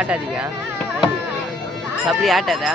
ஆட்டாதீங்க, சப்படி ஆட்டாதா.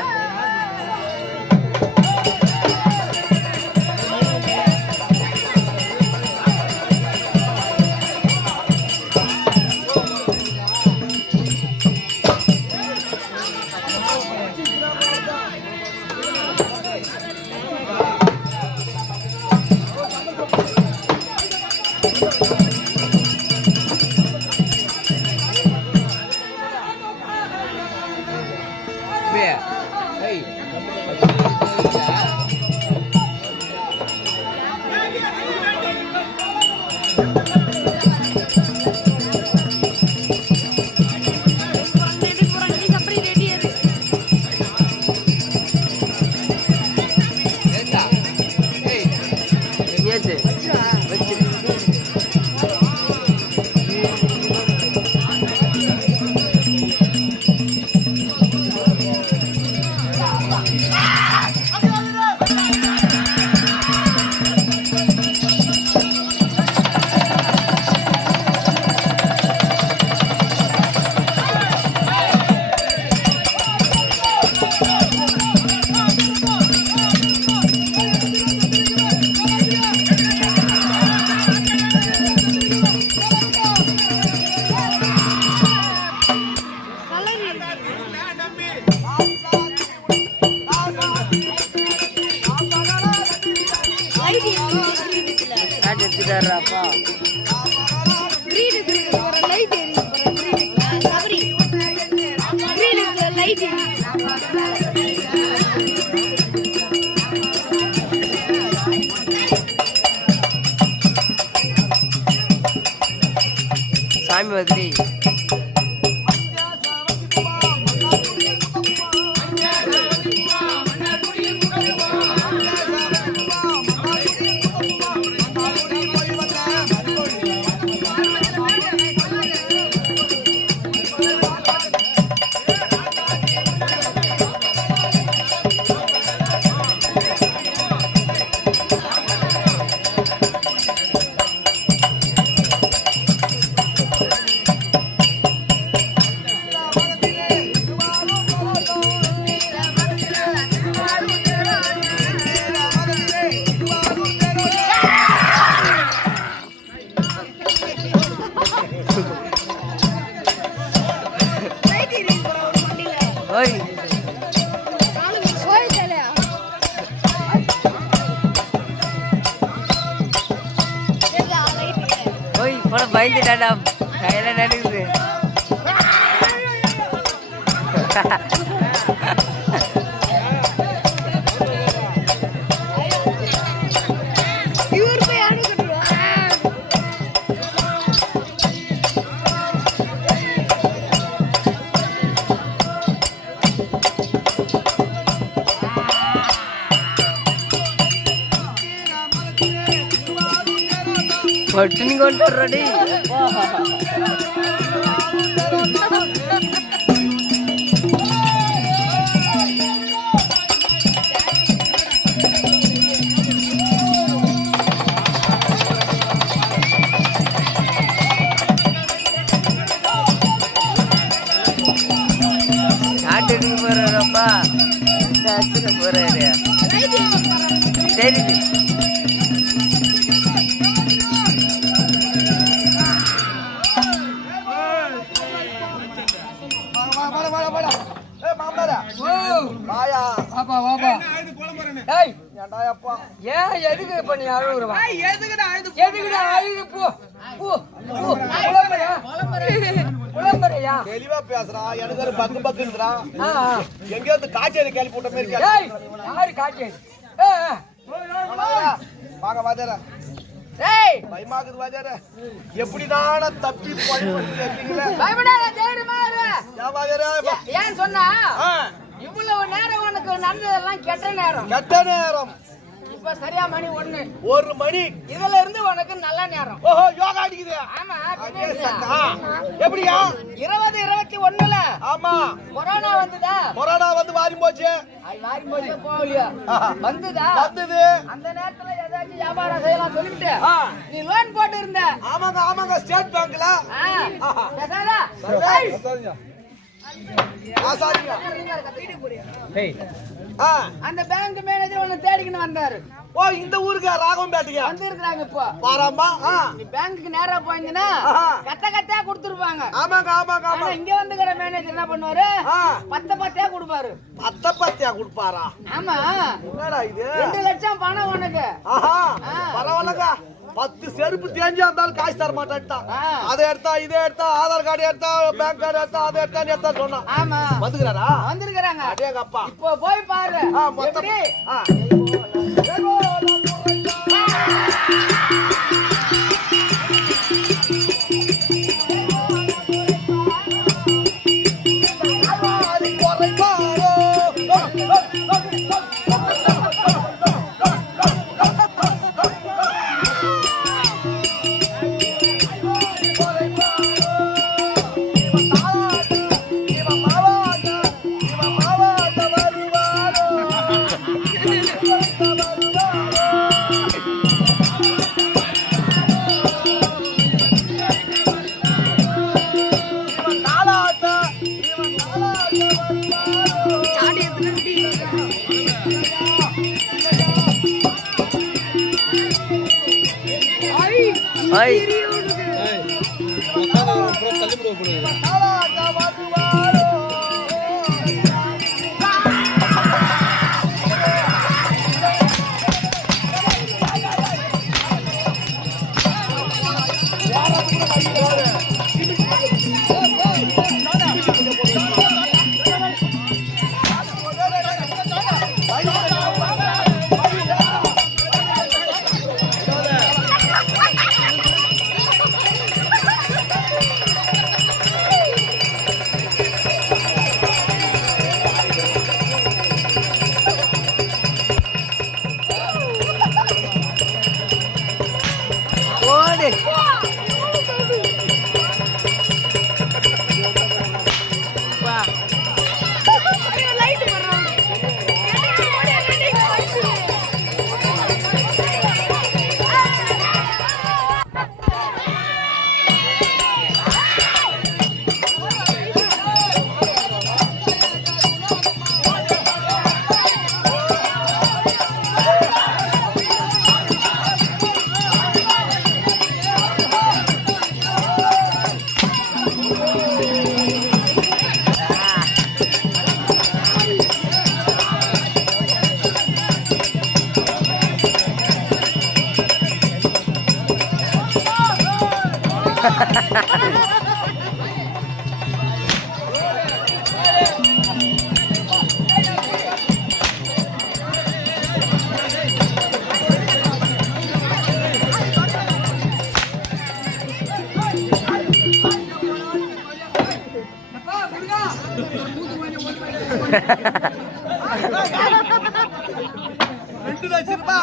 சாமி மாதிரி பயந்துட்டாடா, கையில நடுக்குது. பட்டினி கொண்டு ரெடி நாட்டுக்கு போறாரப்பா, போறாரு. சரி ஏன் எதுக்கு இப்ப நீ அழுகுறவா? தெளிவா பேசுறான். எனக்கு ஒரு பக்கு பக்குன்றான். எங்கேயாவது காய்ச்சல் கேள்வி போட்ட மாதிரி யாரு காய்ச்சல்? வாங்க வாஜார பயமாக்குது வாஜார. எப்படி நான தப்பி ஏன் சொன்னா இவ்வளவு நேரம் உனக்கு நடந்ததெல்லாம் கெட்ட நேரம். கெட்ட நேரம் இப்ப சரியா மணி 1 மணி. இதுல இருந்து உனக்கு நல்ல நேரம். ஓஹோ, யோகா அடிக்குது. ஆமா, எப்படியா? 2021ல ஆமா கொரோனா வந்ததா? கொரோனா வந்து வாரி போச்சு. வாரி போச்சு போலியா? வந்ததா? வந்தது. அந்த நேரத்துல ஏதாச்சும் வியாபாரம் செய்யலாம் சொல்லிட்டு நீ லோன் போட்டு இருந்த. ஆமாங்க ஆமாங்க, ஸ்டேட் பேங்க்ல. பேசாதா? ஆசாரியா அந்த பேங்க் மேனேஜர் ஒன்னு தேடிக்கின்னு வந்தாரு. ஓ இந்த ஊருக்கு ராகவன் பேட்டையா வந்து இருக்காங்க இப்போ பாராமா நீ பேங்க்குக்கு நேரா போனீங்கன்னா கத்தையா கொடுத்துருப்பாங்க. ஆமாங்க ஆமாங்க ஆமா. இங்க வந்துக்கிற மேனேஜர் என்ன பண்ணுவாரு, பத்தையா கொடுப்பாரு. பத்தையா கொடுப்பாரா? ஆமா. என்னடா இது? 2 லட்சம் பணம் உனக்கு. பரவாயில்லங்க. 10 செருப்பு தேஞ்சா இருந்தாலும் காசு தர மாட்டான்ட்டான். அதை எடுத்தா இதை எடுத்தா ஆதார் கார்டு எடுத்தா பேங்க் கார்டு எடுத்தா அதை எடுத்தா சொன்னான். ஆமா வந்துக்கிறாரா? வந்திருக்கிறாங்க. அடேங்க அப்பா. இப்போ போய் பாரு. எப்படி?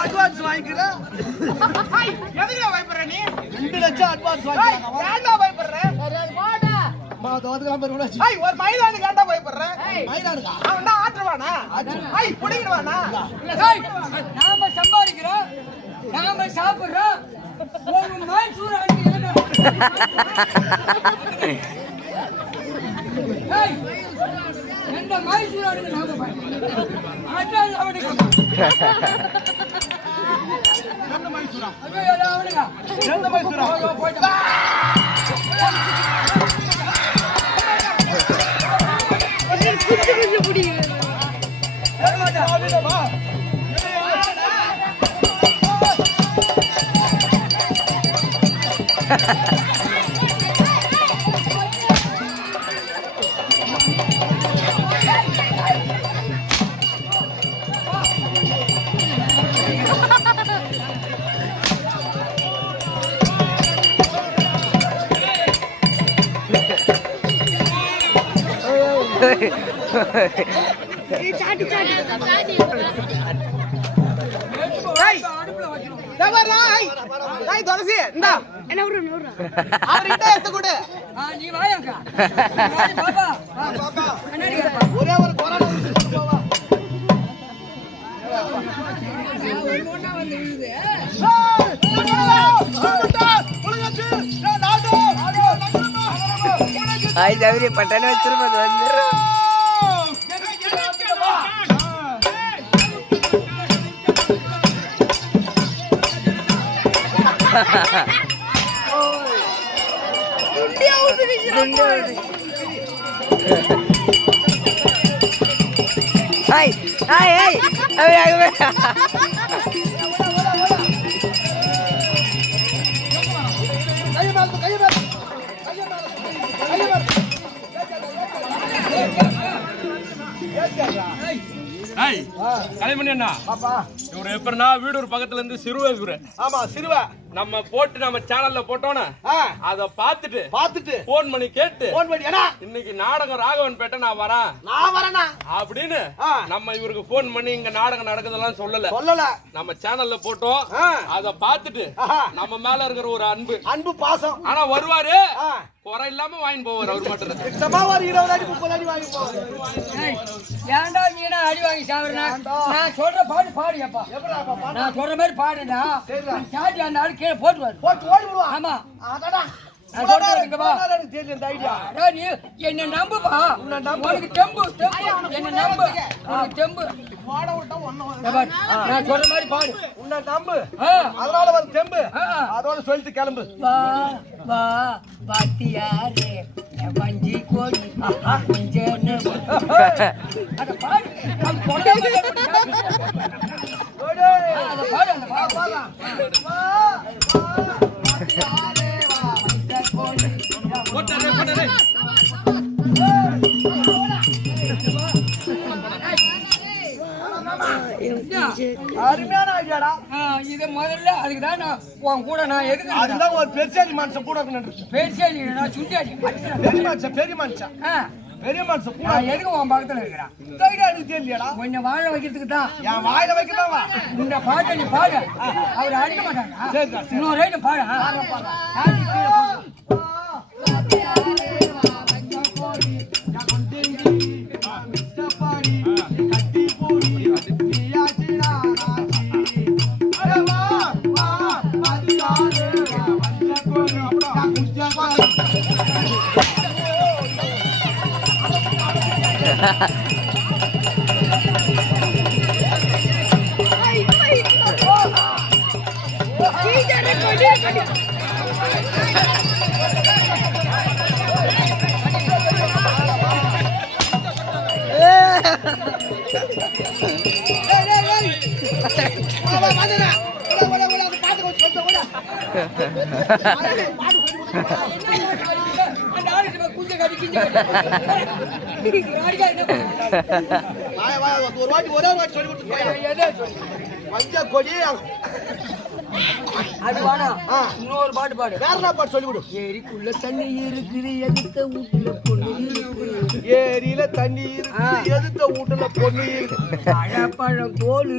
அட்வான்ஸ் வாங்கிக்கிறேன். எதுக்கு பயப்படுற நீ? 2 லட்சம் அட்வான்ஸ் வாங்கிக்கிறேன். ஏன்டா பயப்படுற? ஒரு மைதானுக்கு ஏன்டா பயப்படுற? அவன் தான் ஆற்றுவானா? புடிங்கிடுவானா? நாம சம்பாதிக்கிறோம், நாம சாப்பிடுறோம். ஒரு மைசூர் எந்த மைசூர் ஆடுங்க நாம ஒரே ஒரு கொரோனா ஆய் சௌரி பட்டானே வச்சிருப்பது வந்துடும். Ay, ay, ay. A ver. Kalaimani அண்ணா, இவரு எப்படின்னா வீடூர் பக்கத்துல இருந்து சிறுவை இவரு. ஆமா சிறுவா நம்ம போட்டு நம்ம சேனல்ல போட்டோன்னு அத பாத்துட்டு போன் பண்ணி கேட்டு இன்னைக்கு நாடகம் ராகவன் பேட்டை நான் வரேன் அப்படின்னு நம்ம இவருக்கு போன் பண்ணி இங்க நாடகம் நடக்குதெல்லாம் சொல்லல. நம்ம சேனல்ல போட்டோம். அத பாத்துட்டு நம்ம மேல இருக்கிற ஒரு அன்பு பாசம். ஆனா வருவாரு, குறை இல்லாம வாங்கி போவார். அவர் மட்டும் ஏன்டா நீ அடி வாங்கி சாப்பிடுறா? நான் சொல்ற பாடு பாடுப்பா. நான் சொல்ற மாதிரி பாடுடா. சாட்டி அந்த ஆளு கீழே போட்டு ஆமா என்ன நம்புப்பா. உனக்கு தெம்பு என்ன நம்பு. உனக்கு தெம்பு நான் சொல்ற மாதிரி பாடு. உன்னை நம்பு, அதனால வந்து தெம்பு. அதோட சொல்லிட்டு கிளம்பு. வா வா பாத்தியாரே வஞ்சி கோடி கொஞ்சன்னு அத பாடு. அது கொண்டாடி அத பாடு. அந்த பாடு அருமையான ஐடியாடா. இது முதல்ல அதுக்குதான் நான் உன் கூட நான் எதுக்கு அதுதான் ஒரு பெருசாடி மனுஷன் கூட பேசியாடி நான் சுண்டியாடி பெரிய மனுஷன் பெரிய மனுஷன் நான் எதுக்கு உன் பக்கத்துல இருக்கிறான்? இந்த ஐடியா எனக்கு தெரியலடா. கொஞ்சம் வாழ வைக்கிறதுக்கு தான். என் வாயில வைக்கலாமா? இந்த பாட்டை நீ பாடு. அவர் அடிக்க மாட்டாங்க. இன்னொரு ரைட்டு பாடு. ஒரு வாட்டி சொல்லி கொடுத்து கொடி அது வாடா. இன்னொரு பாட்டு பாடு. வேற என்ன பாட்டு சொல்லி கொடு. ஏரிக்குள்ள தண்ணி இருக்குது எதிர்த்த வீட்டுல பொண்ணு இருக்குது. ஏரியில தண்ணி இருக்குது எதிர்த்த வீட்டுல பொண்ணு இருக்குது. வாழைப்பழம் தோல்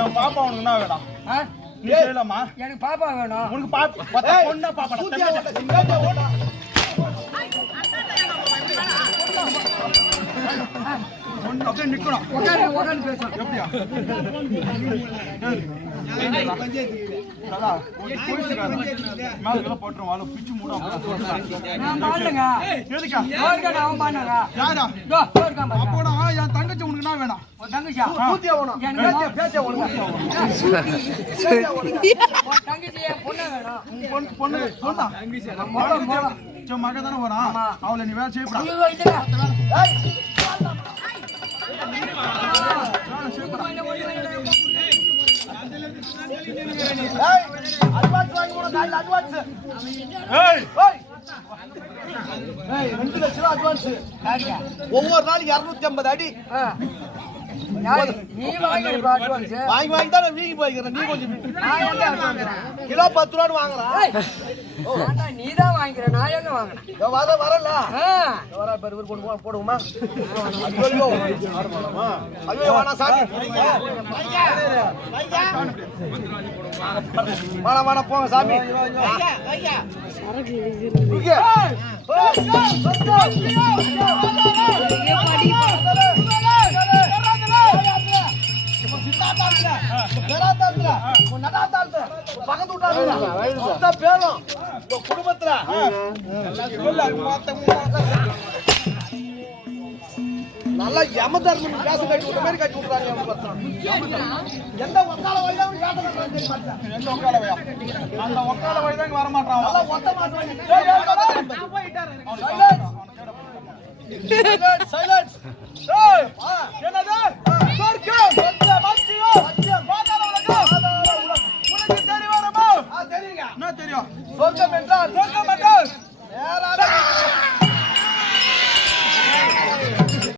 என் பாப்பா உனக்கு என்ன வேணும்? நீ சொல்லலாமா? எனக்கு பாப்பா வேணும். உனக்கு பாப்பா பொண்ணா பாப்பா அப்படியே நிக்கணும். உட்காந்து பேசணும். எப்படியா? தாதா, ஒரு போலீஸ்காரன் மேல இதெல்லாம் போட்டுருவான். அவளை பிச்சு மூடும். நான் பாடுங்க. எதுக்கா? தோற்கடா அவன் பாடுங்க. யாரா? தோற்காம. அப்போடா என் தங்கச்சி உனக்கு என்ன வேணும்? உன் தங்கச்சியா? சூத்தியா வேணும். எனக்கு பேச்ச ஒழுங்கா. உன் தங்கச்சி என் பொண்ணு வேணும். உன் பொண்ணு பொண்ணா? மக தானே வரான். அவளை நீ வேலை செய்யப்படா. ஐயோ, இதுடா. ஏய், ஏய், அட்வான்ஸ் வாங்கி போடு, நாளைக்கு அட்வான்ஸ். ஏய், ஏய். ஏய், 2 லட்சம் ரூபாய் அட்வான்ஸ். யாருக்கா? ஒவ்வொரு நாளைக்கு 250 அடி ஆ. யாரு? நீ வாங்கிடுப்பா அட்வான்ஸ். வாங்கி வாங்கி தான் நான் வீங்கி போய்க்கிறேன். நீ கொஞ்சம் நான் எங்க வாங்குறேன்? கிலோ 10 ரூபான்னு வாங்குறான். ஏய், ஏன்டா நீதான் வாங்கிக்கிற, நான் எங்க வாங்கினேன்? வரல ஆ. வர பேர் கொண்டு போடுவோமா? ஐயோ ஐயோ வேணா சாமி. வேணா வேணா போங்க சாமி. இங்க. பக்கத்து விட்டாங்க பேரும் குடும்பத்துல நல்லா யமதர்மன் பேச கட்டி விட்ட மாதிரி கட்டி விட்டுறாங்க. எந்த ஒக்கால வழியாவும் எந்த ஒக்கால வயா? அந்த ஒக்கால வயதாங்க வர மாட்டான். ஒத்த மாட்டாங்க. சைலன்ஸ். என்னது? சொர்க்கம், மத்தியம், பாதாள உலகம். உனக்கு தெரியுமா? தெரியுங்க. என்ன தெரியும்? சொர்க்கம் என்றால் சொர்க்கம் என்றால் நேரான